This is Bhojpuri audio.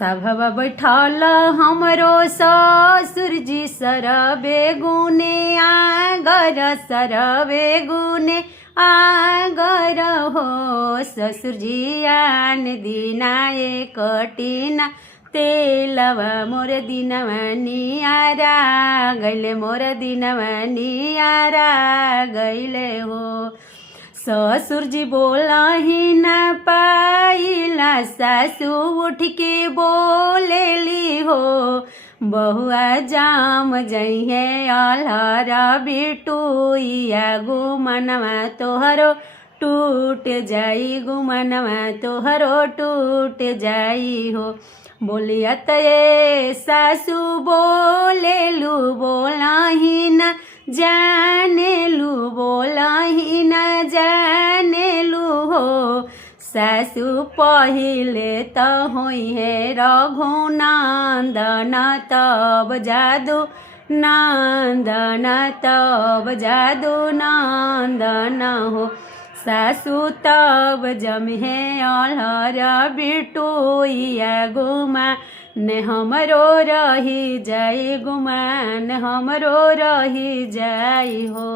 सभवा बैठल हमरो ससुर जी सरबे गुने आगर सरबे गुने आगर हो ससुर जी आन दिना एकटिना तेलवा मोर दिनवा नियारा गैले मोर दिनवा नियारा गैले हो ससुर जी बोला ही न पाइला सासू उठ के बोलेली हो बहुआ जाम जइहे अलहरा बिटुइया गुमनवा तोहरो टूट जाई गुमनवा तोहरो टूट जाई हो बोलिया तये सासू बोलेलू बोला ही न जानेलू बोला ही न जानेलू हो सासू पहिले त होई है रघुनंदन तब जादू नंदन तब जादू नंदन हो सासू तब जमहे अलहर बिटुइया गुमा ने हमरो रही जाई गुमान हमरो रही जाई हो।